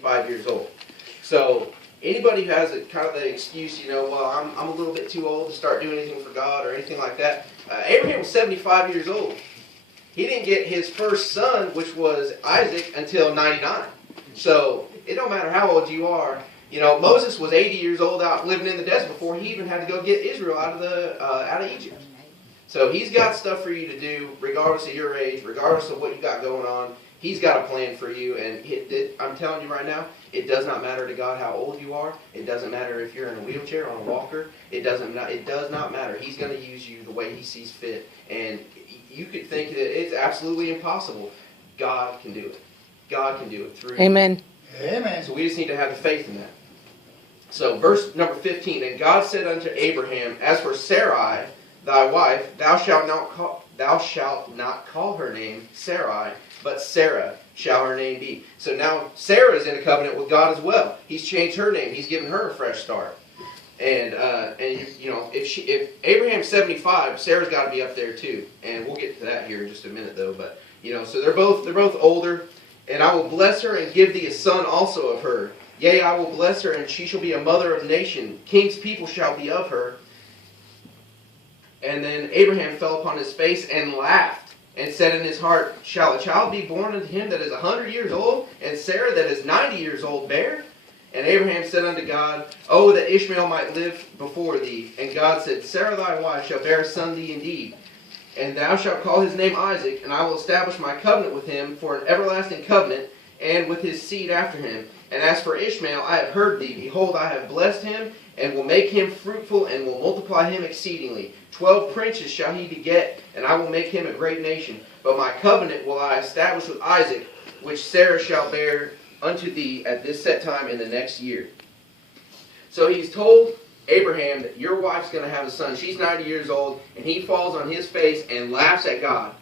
75 years old. So anybody who has a kind of the excuse, well, I'm a little bit too old to start doing anything for God or anything like that. Abraham was 75 years old. He didn't get his first son, which was Isaac, until 99. So it don't matter how old you are. Moses was 80 years old out living in the desert before he even had to go get Israel out of Egypt. So he's got stuff for you to do, regardless of your age, regardless of what you got going on. He's got a plan for you, and I'm telling you right now, it does not matter to God how old you are. It doesn't matter if you're in a wheelchair, on a walker. It does not matter. He's going to use you the way He sees fit. And you could think that it's absolutely impossible. God can do it. God can do it through you. Amen. Amen. So we just need to have the faith in that. So verse number 15, and God said unto Abraham, as for Sarai, thy wife, thou shalt not call her name Sarai, but Sarah shall her name be. So now Sarah is in a covenant with God as well. He's changed her name. He's given her a fresh start. And if Abraham's 75, Sarah's got to be up there too. And we'll get to that here in just a minute though. But so they're both older. And I will bless her and give thee a son also of her. Yea, I will bless her, and she shall be a mother of nation. King's people shall be of her. And then Abraham fell upon his face and laughed, and said in his heart, shall a child be born unto him that is 100 years old, and Sarah that is 90 years old bear? And Abraham said unto God, oh, that Ishmael might live before thee. And God said, Sarah thy wife shall bear a son thee indeed. And thou shalt call his name Isaac, and I will establish my covenant with him for an everlasting covenant, and with his seed after him. And as for Ishmael, I have heard thee. Behold, I have blessed him, and will make him fruitful, and will multiply him exceedingly. 12 princes shall he beget, and I will make him a great nation. But my covenant will I establish with Isaac, which Sarah shall bear unto thee at this set time in the next year. So he's told Abraham that your wife's going to have a son. She's 90 years old, and he falls on his face and laughs at God.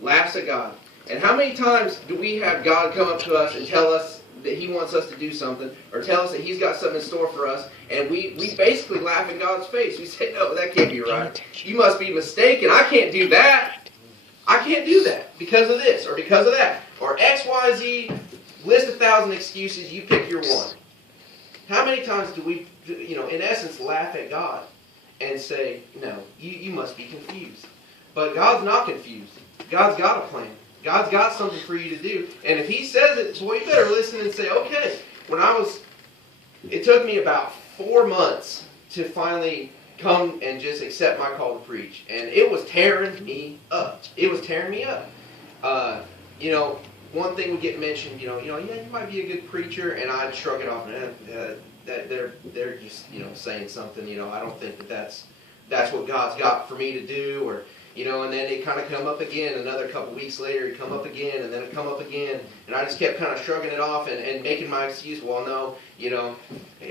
Laughs at God. And how many times do we have God come up to us and tell us that He wants us to do something, or tell us that He's got something in store for us, and we basically laugh in God's face. We say, no, that can't be right. You must be mistaken. I can't do that. I can't do that because of this, or because of that, or X, Y, Z, list 1,000 excuses, you pick your one. How many times do we, in essence, laugh at God and say, no, you must be confused. But God's not confused. God's got a plan. God's got something for you to do. And if He says it, well, you better listen and say, okay. It took me about 4 months to finally come and just accept my call to preach. And it was tearing me up. It was tearing me up. One thing would get mentioned, yeah, you might be a good preacher, and I'd shrug it off, and they're just, saying something, I don't think that's what God's got for me to do, or, and then it kind of come up again, another couple weeks later, it'd come up again, and then it'd come up again, and I just kept kind of shrugging it off and making my excuse, well, no,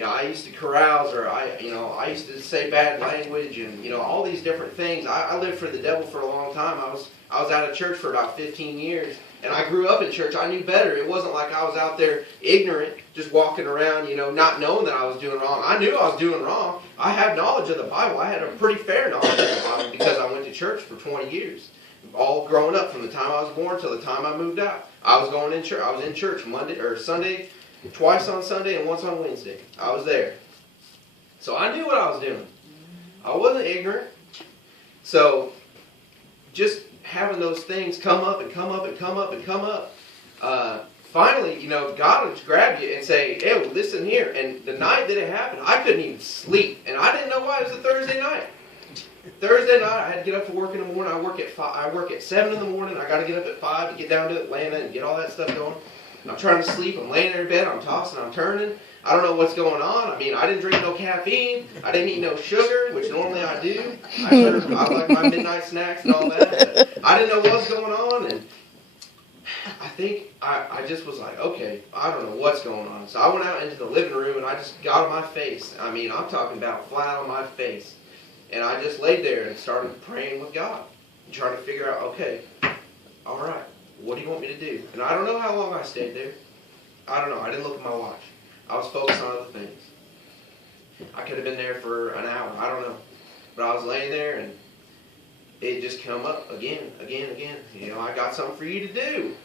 I used to carouse, or I used to say bad language, and, all these different things. I lived for the devil for a long time. I was out of church for about 15 years. And I grew up in church. I knew better. It wasn't like I was out there ignorant, just walking around, not knowing that I was doing wrong. I knew I was doing wrong. I had knowledge of the Bible. I had a pretty fair knowledge of the Bible because I went to church for 20 years. All growing up from the time I was born till the time I moved out. I was going in church. I was in church Monday or Sunday, twice on Sunday and once on Wednesday. I was there. So I knew what I was doing. I wasn't ignorant. So just having those things come up and come up and come up and come up. Finally, God will just grab you and say, hey, well, listen here. And the night that it happened, I couldn't even sleep. And I didn't know why. It was a Thursday night. Thursday night, I had to get up for work in the morning. I work at 7 in the morning. I got to get up at 5 to get down to Atlanta and get all that stuff going. And I'm trying to sleep. I'm laying there in bed. I'm tossing. I'm turning. I don't know what's going on. I didn't drink no caffeine. I didn't eat no sugar, which normally I do. I like my midnight snacks and all that. But I didn't know what's going on. And I think I just was like, okay, I don't know what's going on. So I went out into the living room and I just got on my face. I'm talking about flat on my face. And I just laid there and started praying with God. And trying to figure out, okay, all right, what do you want me to do? And I don't know how long I stayed there. I don't know. I didn't look at my watch. I was focused on other things. I could have been there for an hour. I don't know. But I was laying there and it just come up again. I got something for you to do.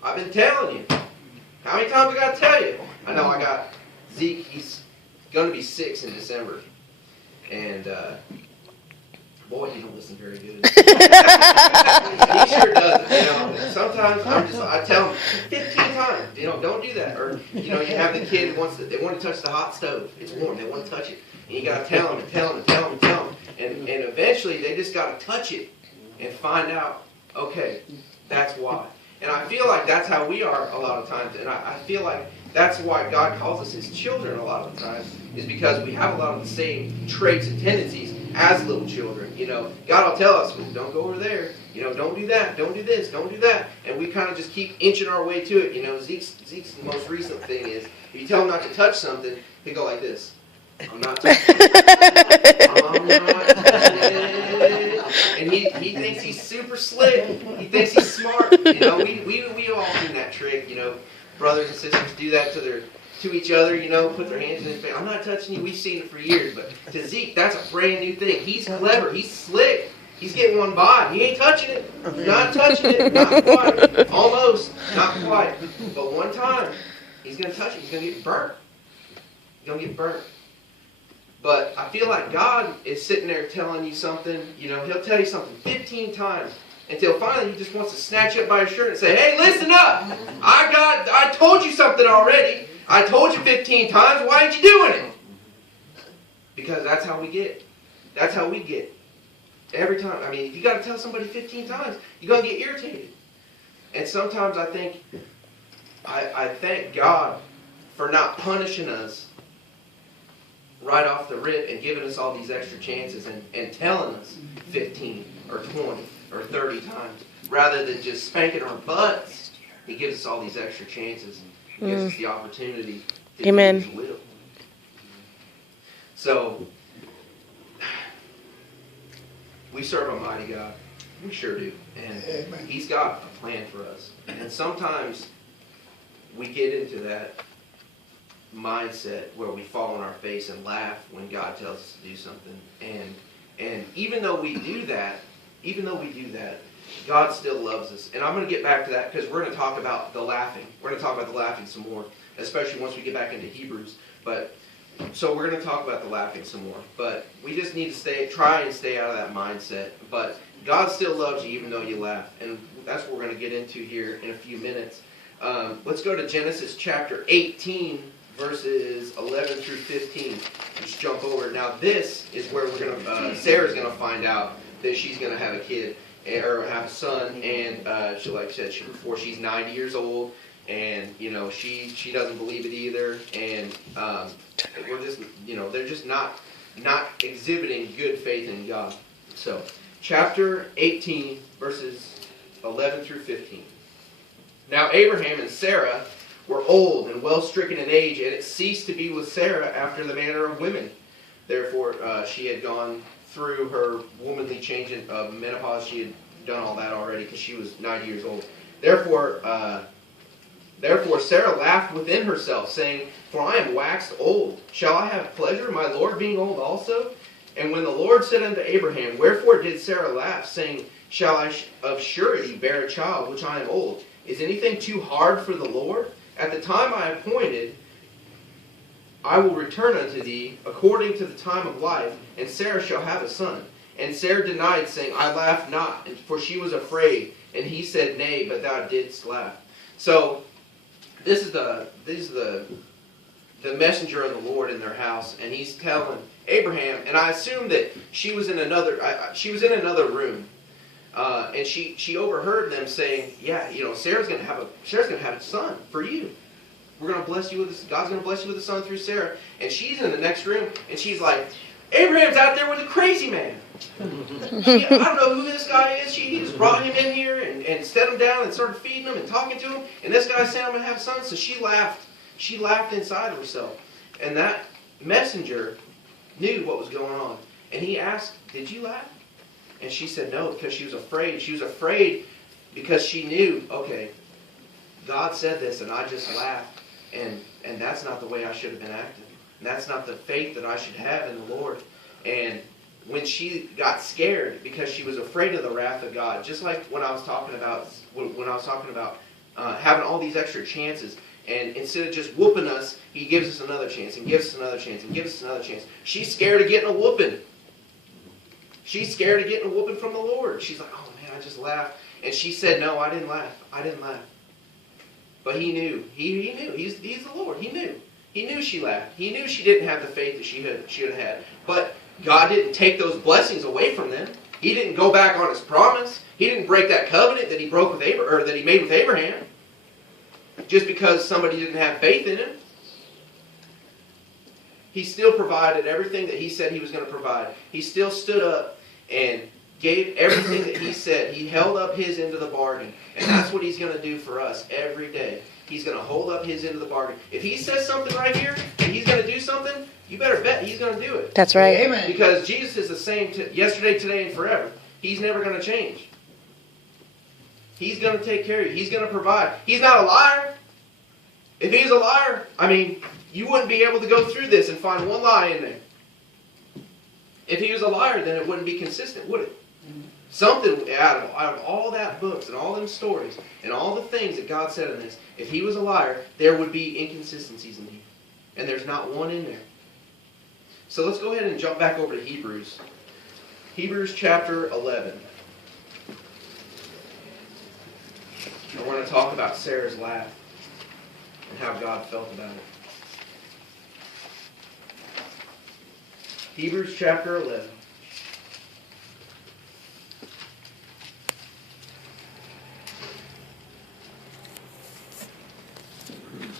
I've been telling you. How How many times I got to tell you? I know I got Zeke. He's going to be 6 in December. And, boy, he don't listen very good. He sure doesn't. You know, sometimes I tell him 15 times, don't do that. Or, you have the kid who they want to touch the hot stove. It's warm. They want to touch it. And you got to tell them and tell them and tell them and tell them. And eventually they just got to touch it and find out, okay, that's why. And I feel like that's how we are a lot of times. And I feel like that's why God calls us His children a lot of the times, is because we have a lot of the same traits and tendencies as little children. God will tell us, don't go over there. Don't do that. Don't do this. Don't do that. And we kind of just keep inching our way to it. Zeke's most recent thing is, if you tell him not to touch something, he'll go like this. I'm not touching it. I'm not touching it. And he thinks he's super slick. He thinks he's smart. We all do that trick. Brothers and sisters do that to each other. Put their hands in his face. I'm not touching you. We've seen it for years. But to Zeke, that's a brand new thing. He's clever. He's slick. He's getting one by. He ain't touching it. Not touching it. Not quite. Almost. Not quite. But one time, he's going to touch it. He's going to get burnt. He's going to get burnt. But I feel like God is sitting there telling you something. He'll tell you something 15 times until finally He just wants to snatch you up by your shirt and say, hey, listen up. I told you something already. I told you 15 times. Why ain't you doing it? Because that's how we get. That's how we get. Every time. I mean, if you got to tell somebody 15 times, you're going to get irritated. And sometimes I think, I thank God for not punishing us right off the rip and giving us all these extra chances and telling us 15 or 20 or 30 times. Rather than just spanking our butts, He gives us all these extra chances. He gives us the opportunity to do His will. So, we serve a mighty God. We sure do. And He's got a plan for us. And sometimes we get into that mindset where we fall on our face and laugh when God tells us to do something. And even though we do that, God still loves us. And I'm going to get back to that because we're going to talk about the laughing. We're going to talk about the laughing some more, especially once we get back into Hebrews. So we're going to talk about the laughing some more. But we just need to try and stay out of that mindset. But God still loves you even though you laugh. And that's what we're going to get into here in a few minutes. Let's go to Genesis chapter 18, verses 11 through 15. Just jump over. Now this is where we're going to, Sarah's going to find out that she's going to have a kid, or have a son. And she, like I said, before she's 90 years old. And, she doesn't believe it either. And we're just, they're just not exhibiting good faith in God. So, chapter 18, verses 11 through 15. Now Abraham and Sarah were old and well stricken in age, and it ceased to be with Sarah after the manner of women. Therefore, she had gone through her womanly change of menopause. She had done all that already because she was 90 years old. Therefore Sarah laughed within herself, saying, For I am waxed old. Shall I have pleasure, my Lord being old also? And when the Lord said unto Abraham, Wherefore did Sarah laugh, saying, Shall I of surety bear a child, which I am old? Is anything too hard for the Lord? At the time I appointed, I will return unto thee according to the time of life, and Sarah shall have a son. And Sarah denied, saying, I laughed not, for she was afraid. And he said, Nay, but thou didst laugh. So, this is the messenger of the Lord in their house, and he's telling Abraham, and I assume that she was in another room, and she overheard them saying, yeah, Sarah's gonna have a son for you. We're gonna bless you with God's gonna bless you with a son through Sarah. And she's in the next room, and she's like, Abraham's out there with a crazy man. I don't know who this guy is. He just brought him in here and set him down and started feeding him and talking to him. And this guy said I'm going to have a son. So she laughed. She laughed inside of herself. And that messenger knew what was going on. And he asked, did you laugh? And she said no, because she was afraid. She was afraid because she knew, okay, God said this and I just laughed. And that's not the way I should have been acting. And that's not the faith that I should have in the Lord. And when she got scared because she was afraid of the wrath of God, just like when I was talking about having all these extra chances, And instead of just whooping us, He gives us another chance and gives us another chance and gives us another chance. She's scared of getting a whooping. She's scared of getting a whooping from the Lord. She's like, oh man, I just laughed. And she said, no, I didn't laugh. I didn't laugh. But He knew. He knew. He's the Lord. He knew. He knew she laughed. He knew she didn't have the faith that she should have had. But God didn't take those blessings away from them. He didn't go back on His promise. He didn't break that covenant that He broke with Abraham, or that He made with Abraham, just because somebody didn't have faith in Him. He still provided everything that He said He was going to provide. He still stood up and gave everything that He said. He held up His end of the bargain. And that's what He's going to do for us every day. He's going to hold up His end of the bargain. If He says something right here, and He's going to do something, you better bet He's going to do it. That's right. Amen. Because Jesus is the same yesterday, today, and forever. He's never going to change. He's going to take care of you. He's going to provide. He's not a liar. If He's a liar, I mean, you wouldn't be able to go through this and find one lie in there. If He was a liar, then it wouldn't be consistent, would it? Something out of all that books and all them stories and all the things that God said in this, if He was a liar, there would be inconsistencies in Him. And there's not one in there. So let's go ahead and jump back over to Hebrews. Hebrews chapter 11. I want to talk about Sarah's laugh and how God felt about it. Hebrews chapter 11.